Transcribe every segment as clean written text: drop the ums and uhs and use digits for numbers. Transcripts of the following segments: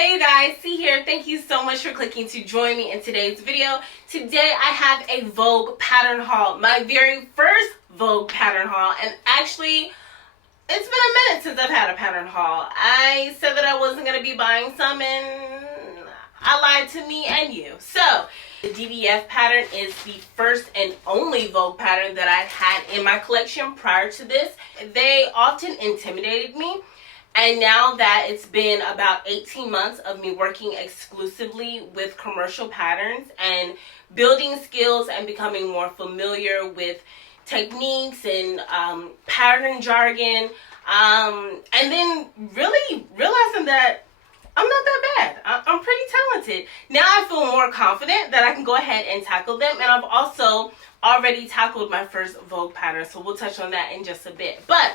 Hey you guys, C here. Thank you so much for clicking to join me in today's video. Today I have a Vogue pattern haul, my very first Vogue pattern haul, and actually it's been a minute since I've had a pattern haul. I said that I wasn't going to be buying some and I lied to me and you. So the DVF pattern is the first and only Vogue pattern that I had in my collection prior to this. They often intimidated me. And now that it's been about 18 months of me working exclusively with commercial patterns and building skills and becoming more familiar with techniques and pattern jargon, and then really realizing that I'm not that bad. I'm pretty talented. Now I feel more confident that I can go ahead and tackle them, and I've also already tackled my first Vogue pattern, so we'll touch on that in just a bit. But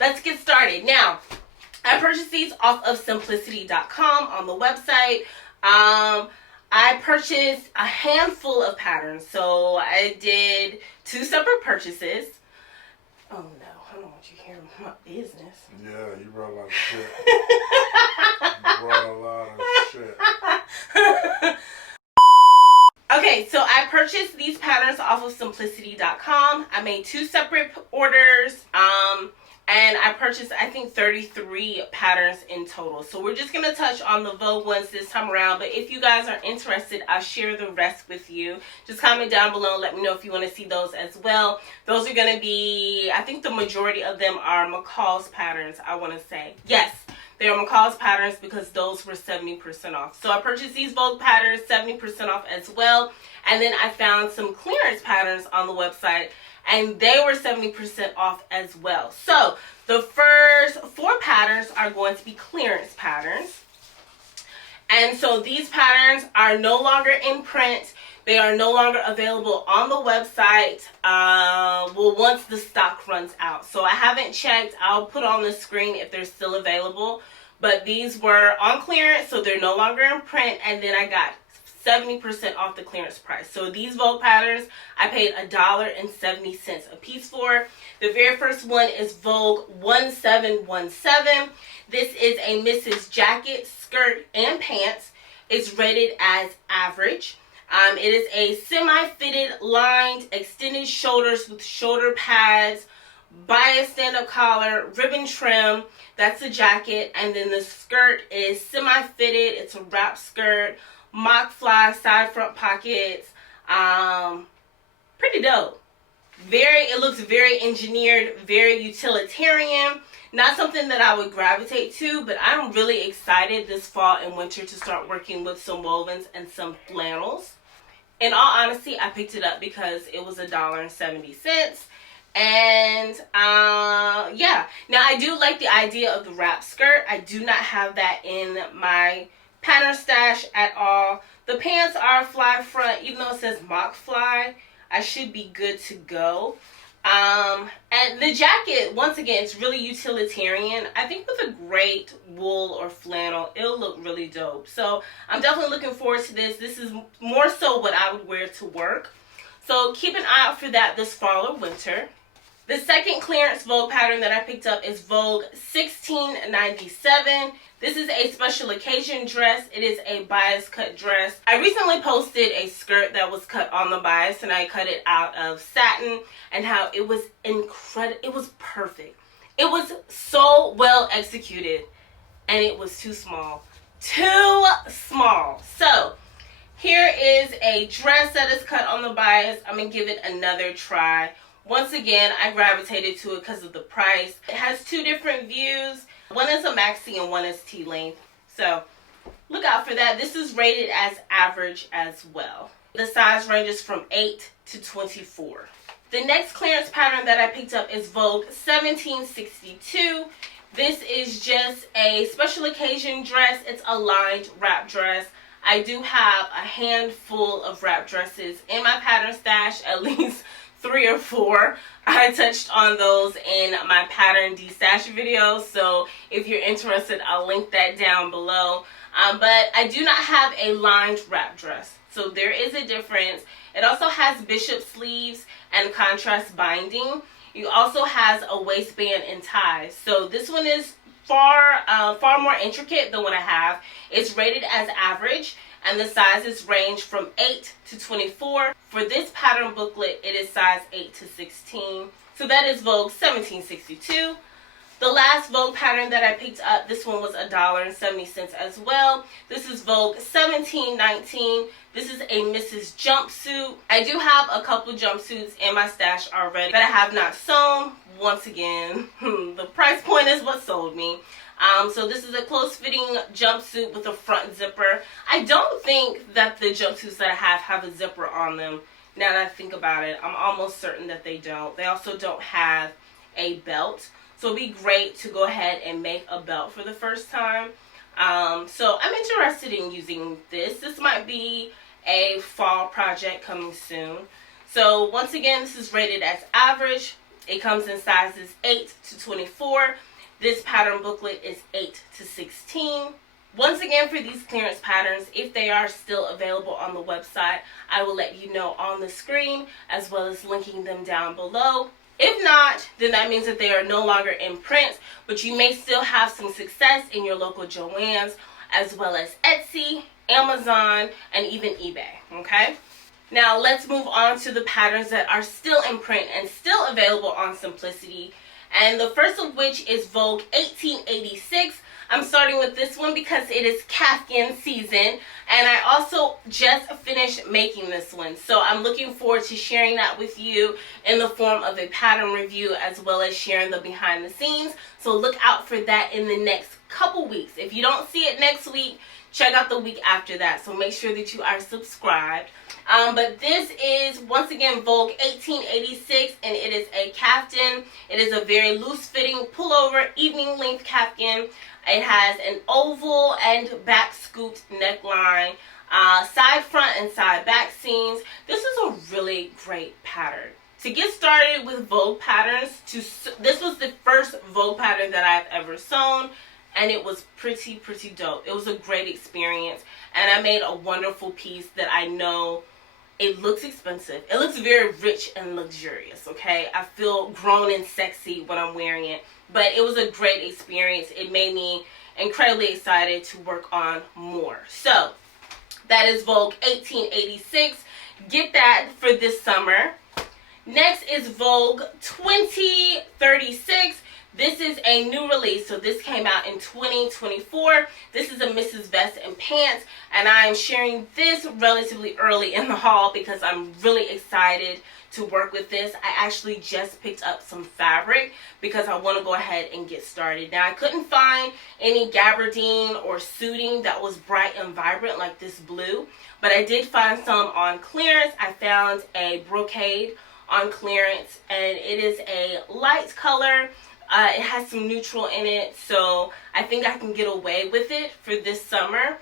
let's get started. Now, I purchased these off of simplicity.com on the website. I purchased a handful of patterns, so I did 2 separate purchases. Oh no, I don't want you hearing my business. Yeah, you brought a lot of shit. You brought a lot of shit. Okay, so I purchased these patterns off of simplicity.com. I made 2 separate orders. And I purchased, I think, 33 patterns in total. So we're just going to touch on the Vogue ones this time around. But if you guys are interested, I'll share the rest with you. Just comment down below and let me know if you want to see those as well. Those are going to be, I think the majority of them are McCall's patterns, I want to say. Yes, they are McCall's patterns because those were 70% off. So I purchased these Vogue patterns, 70% off as well. And then I found some clearance patterns on the website, and they were 70% off as well. So the first 4 patterns are going to be clearance patterns. And so these patterns are no longer in print. They are no longer available on the website, once the stock runs out. So I haven't checked. I'll put on the screen if they're still available. But these were on clearance, so they're no longer in print. And then I got 70% off the clearance price. So these Vogue patterns, I paid $1.70 a piece for. The very first one is Vogue 1717. This is a Mrs. jacket, skirt, and pants. It's rated as average. It is a semi-fitted, lined, extended shoulders with shoulder pads, bias stand-up collar, ribbon trim. That's the jacket. And then the skirt is semi-fitted. It's a wrap skirt. Mock fly, side front pockets, pretty dope. It looks very engineered, very utilitarian. Not something that I would gravitate to, but I'm really excited this fall and winter to start working with some wovens and some flannels. In all honesty, I picked it up because it was $1.70. And yeah, now I do like the idea of the wrap skirt. I do not have that in my pattern stash at all. The pants are fly front, even though it says mock fly. I should be good to go. And the jacket, once again, it's really utilitarian. I think with a great wool or flannel, it'll look really dope. So I'm definitely looking forward to this. This is more so what I would wear to work. So keep an eye out for that this fall or winter. The second clearance Vogue pattern that I picked up is Vogue 1697. This is a special occasion dress. It is a bias cut dress. I recently posted a skirt that was cut on the bias, and I cut it out of satin, and how it was incredible. It was perfect. It was so well executed, and it was too small. Too small. So here is a dress that is cut on the bias. I'm going to give it another try. Once again, I gravitated to it because of the price. It has 2 different views. One is a maxi and one is T-length. So look out for that. This is rated as average as well. The size ranges from 8 to 24. The next clearance pattern that I picked up is Vogue 1762. This is just a special occasion dress. It's a lined wrap dress. I do have a handful of wrap dresses in my pattern stash, at least 3 or 4. I touched on those in my pattern destash video, so if you're interested, I'll link that down below. But I do not have a lined wrap dress, so there is a difference. It also has bishop sleeves and contrast binding. It also has a waistband and ties. So this one is far more intricate than what I have. It's rated as average, and the sizes range from 8 to 24. For this pattern booklet, it is size 8 to 16. So that is Vogue 1762. The last Vogue pattern that I picked up, this one was $1.70 as well. This is Vogue 1719. This is a Mrs. jumpsuit. I do have a couple jumpsuits in my stash already that I have not sewn. Once again, the price point is what sold me. So this is a close-fitting jumpsuit with a front zipper. I don't think that the jumpsuits that I have a zipper on them. Now that I think about it, I'm almost certain that they don't. They also don't have a belt. So it'd be great to go ahead and make a belt for the first time. So I'm interested in using this. This might be a fall project coming soon. So once again, this is rated as average. It comes in sizes 8 to 24. This pattern booklet is 8 to 16. Once again, for these clearance patterns, if they are still available on the website, I will let you know on the screen, as well as linking them down below. If not, then that means that they are no longer in print, but you may still have some success in your local Joann's, as well as Etsy, Amazon, and even eBay, okay? Now let's move on to the patterns that are still in print and still available on Simplicity. And the first of which is Vogue 1886. I'm starting with this one because it is Kaftan season, and I also just finished making this one. So I'm looking forward to sharing that with you in the form of a pattern review, as well as sharing the behind the scenes. So look out for that in the next couple weeks. If you don't see it next week, check out the week after that. So make sure that you are subscribed. But this is, once again, Vogue 1886, and it is a kaftan. It is a very loose-fitting pullover evening length kaftan. It has an oval and back scooped neckline, side front and side back seams. This is a really great pattern. To get started with Vogue patterns, this was the first Vogue pattern that I've ever sewn, and it was pretty dope. It was a great experience, and I made a wonderful piece that I know it looks expensive. It looks very rich and luxurious, okay? I feel grown and sexy when I'm wearing it. But it was a great experience. It made me incredibly excited to work on more. So, that is Vogue 1886. Get that for this summer. Next is Vogue 2036. This is a new release, so this came out in 2024. This is a Mrs. Vest and Pants, and I am sharing this relatively early in the haul because I'm really excited to work with this. I actually just picked up some fabric because I want to go ahead and get started. Now, I couldn't find any gabardine or suiting that was bright and vibrant like this blue, but I did find some on clearance. I found a brocade on clearance, and it is a light color. It has some neutral in it, so I think I can get away with it for this summer.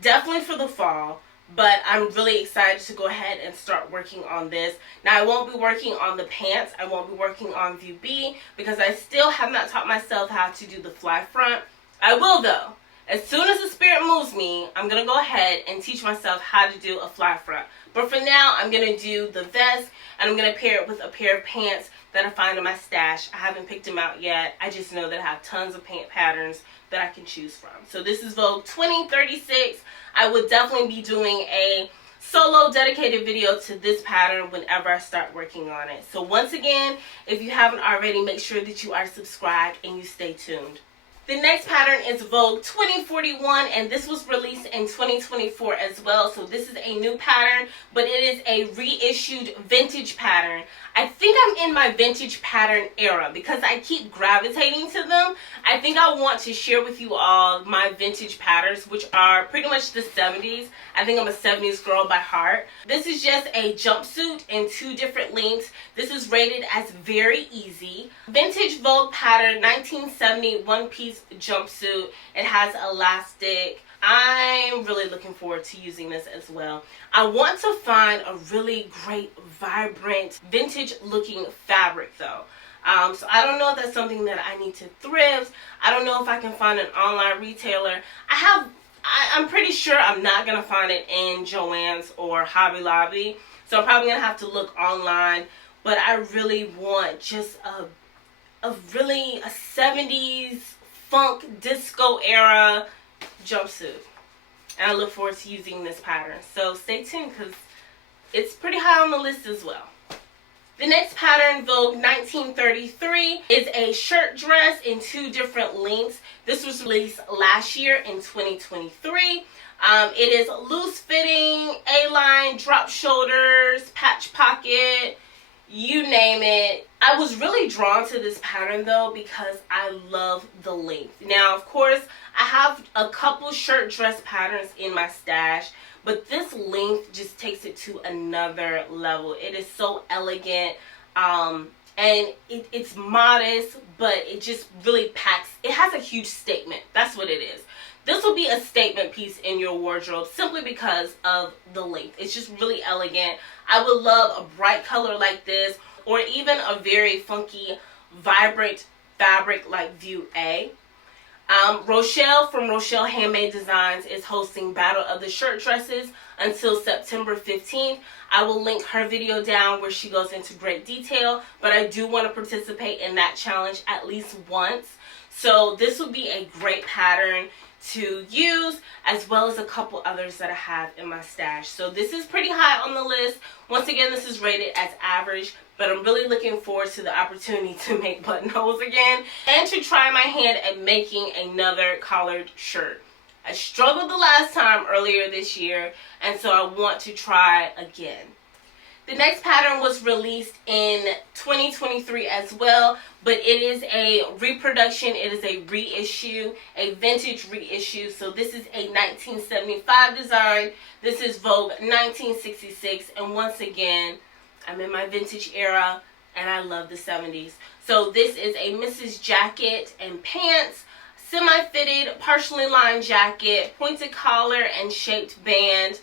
Definitely for the fall, but I'm really excited to go ahead and start working on this. Now, I won't be working on the pants. I won't be working on view B because I still have not taught myself how to do the fly front. I will, though. As soon as the spirit moves me, I'm going to go ahead and teach myself how to do a fly front. But for now, I'm going to do the vest, and I'm going to pair it with a pair of pants that I find in my stash. I haven't picked them out yet. I just know that I have tons of pant patterns that I can choose from. So this is Vogue 2036. I would definitely be doing a solo dedicated video to this pattern whenever I start working on it. So once again, if you haven't already, make sure that you are subscribed and you stay tuned. The next pattern is Vogue 2041, and this was released in 2024 as well. So this is a new pattern, but it is a reissued vintage pattern. I think I'm in my vintage pattern era because I keep gravitating to them. I think I want to share with you all my vintage patterns, which are pretty much the 70s. I think I'm a 70s girl by heart. This is just a jumpsuit in 2 different lengths. This is rated as very easy. Vintage Vogue pattern, 1970 one-piece jumpsuit. It has elastic. I'm really looking forward to using this as well. I want to find a really great, vibrant, vintage looking fabric though. So I don't know if that's something that I need to thrift. I don't know if I can find an online retailer. I'm pretty sure I'm not going to find it in Joann's or Hobby Lobby. So I'm probably going to have to look online. But I really want just a 70s funk disco era jumpsuit. And I look forward to using this pattern. So stay tuned because it's pretty high on the list as well. The next pattern, Vogue 1933, is a shirt dress in 2 different lengths. This was released last year in 2023. It is loose fitting, A-line, drop shoulders, patch pocket, you name it. I was really drawn to this pattern though because I love the length. Now, of course, I have a couple shirt dress patterns in my stash, but this length just takes it to another level. It is so elegant, and it's modest, but it just really packs. It has a huge statement. That's what it is. This will be a statement piece in your wardrobe simply because of the length. It's just really elegant. I would love a bright color like this, or even a very funky, vibrant fabric like View A. Rochelle from Rochelle Handmade Designs is hosting Battle of the Shirt Dresses until September 15th. I will link her video down where she goes into great detail, but I do want to participate in that challenge at least once. So this will be a great pattern to use, as well as a couple others that I have in my stash. So this is pretty high on the list. Once again, this is rated as average, but I'm really looking forward to the opportunity to make buttonholes again and to try my hand at making another collared shirt. I struggled the last time earlier this year, and so I want to try again. The next pattern was released in 2023 as well, but it is a reproduction. It is a reissue, a vintage reissue. So this is a 1975 design. This is Vogue 1966. And once again, I'm in my vintage era and I love the 70s. So this is a Mrs. jacket and pants, semi-fitted, partially lined jacket, pointed collar and shaped band.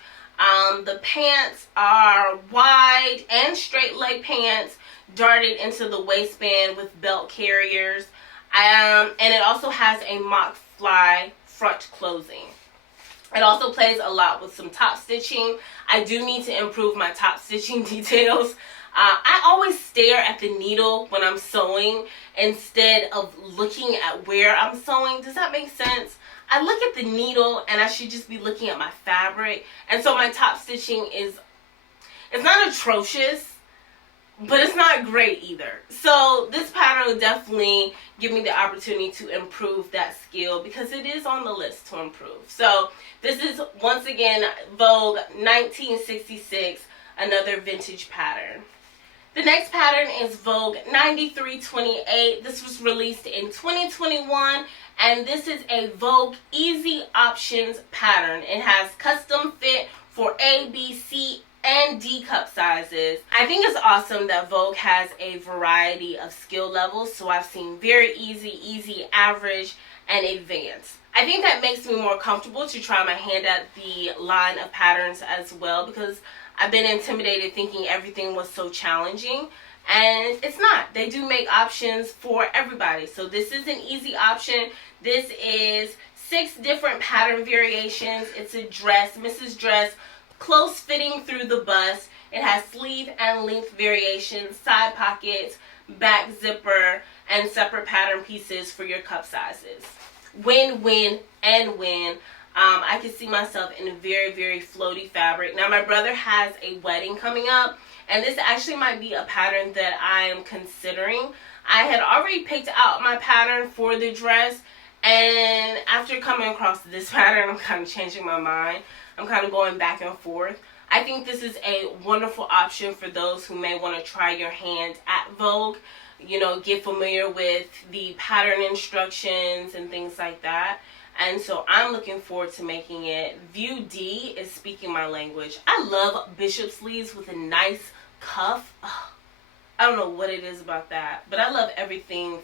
The pants are wide and straight leg pants, darted into the waistband with belt carriers. And it also has a mock fly front closing. It also plays a lot with some top stitching. I do need to improve my top stitching details. I always stare at the needle when I'm sewing instead of looking at where I'm sewing. Does that make sense? I look at the needle and I should just be looking at my fabric. And so my top stitching it's not atrocious, but it's not great either. So this pattern will definitely give me the opportunity to improve that skill because it is on the list to improve. So this is, once again, Vogue 1966, another vintage pattern. The next pattern is Vogue 9328. This was released in 2021, and this is a Vogue Easy Options pattern. It has custom fit for A, B, C, and D cup sizes. I think it's awesome that Vogue has a variety of skill levels. So I've seen very easy, average, and advanced. I think that makes me more comfortable to try my hand at the line of patterns as well, because I've been intimidated thinking everything was so challenging, and it's not. They do make options for everybody. So this is an easy option. This is 6 different pattern variations. It's a dress, Mrs. Dress, close fitting through the bust. It has sleeve and length variations, side pockets, back zipper, and separate pattern pieces for your cup sizes. Win, win, and win. I can see myself in a very floaty fabric. Now my brother has a wedding coming up, and this actually might be a pattern that I am considering. I had already picked out my pattern for the dress, and after coming across this pattern, I'm kind of changing my mind. I'm kind of going back and forth. I think this is a wonderful option for those who may want to try your hand at Vogue. You know, get familiar with the pattern instructions and things like that. And so I'm looking forward to making it. View D is speaking my language. I love bishop sleeves with a nice cuff. Oh, I don't know what it is about that, but I love everything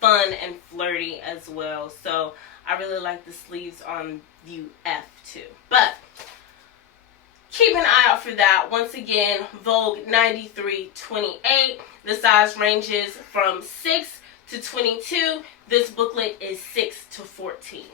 fun and flirty as well. So I really like the sleeves on View F too. But keep an eye out for that. Once again, Vogue 9328. The size ranges from 6 to 22. This booklet is 6 to 14.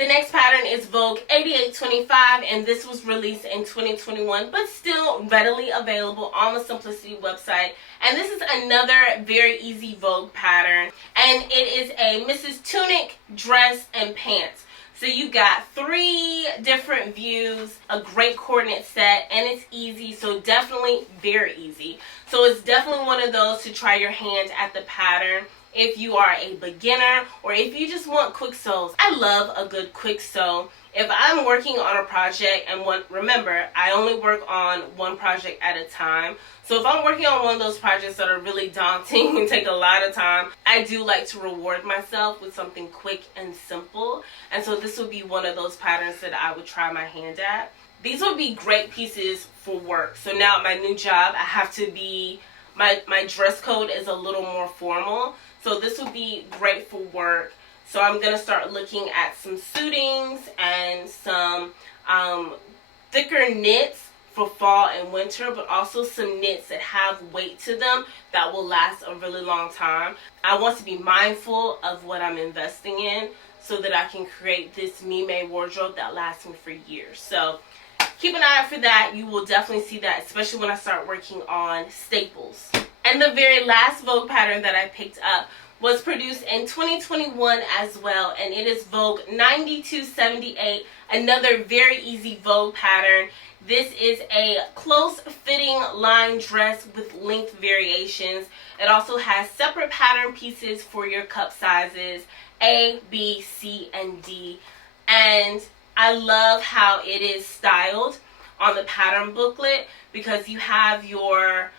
The next pattern is Vogue 8825, and this was released in 2021, but still readily available on the Simplicity website. And this is another very easy Vogue pattern, and it is a Mrs. Tunic dress and pants. So you got 3 different views, a great coordinate set, and it's easy, so definitely very easy. So it's definitely one of those to try your hand at the pattern if you are a beginner or if you just want quick sews. I love a good quick sew. If I'm working on a project, and remember, I only work on one project at a time. So if I'm working on one of those projects that are really daunting and take a lot of time, I do like to reward myself with something quick and simple. And so this would be one of those patterns that I would try my hand at. These would be great pieces for work. So now at my new job, I have to be, my dress code is a little more formal. So this would be great for work. So I'm going to start looking at some suitings and some thicker knits for fall and winter, but also some knits that have weight to them that will last a really long time. I want to be mindful of what I'm investing in so that I can create this me-made wardrobe that lasts me for years. So keep an eye out for that. You will definitely see that, especially when I start working on staples. And the very last Vogue pattern that I picked up was produced in 2021 as well, and it is Vogue 9278, another very easy Vogue pattern. This is a close-fitting line dress with length variations. It also has separate pattern pieces for your cup sizes A, B, C, and D. And I love how it is styled on the pattern booklet, because you have your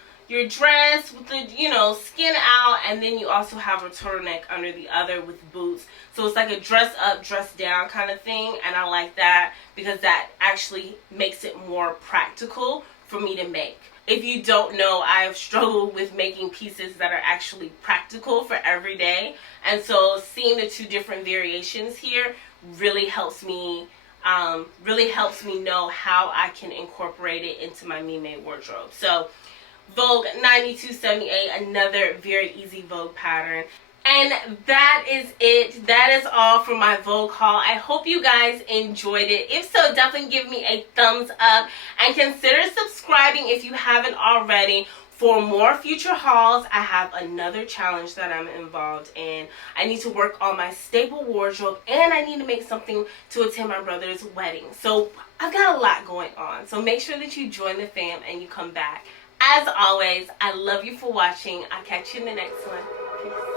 dress with the, skin out, and then you also have a turtleneck under the other with boots. So it's like a dress up, dress down kind of thing, and I like that because that actually makes it more practical for me to make. If you don't know, I have struggled with making pieces that are actually practical for every day, and so seeing the 2 different variations here really helps me know how I can incorporate it into my me-made wardrobe. So Vogue 9278, another very easy Vogue pattern. And that is it. That is all for my Vogue haul. I hope you guys enjoyed it. If so, definitely give me a thumbs up and consider subscribing if you haven't already. For more future hauls, I have another challenge that I'm involved in. I need to work on my staple wardrobe, and I need to make something to attend my brother's wedding. So I've got a lot going on. So make sure that you join the fam and you come back. As always, I love you for watching. I'll catch you in the next one. Peace.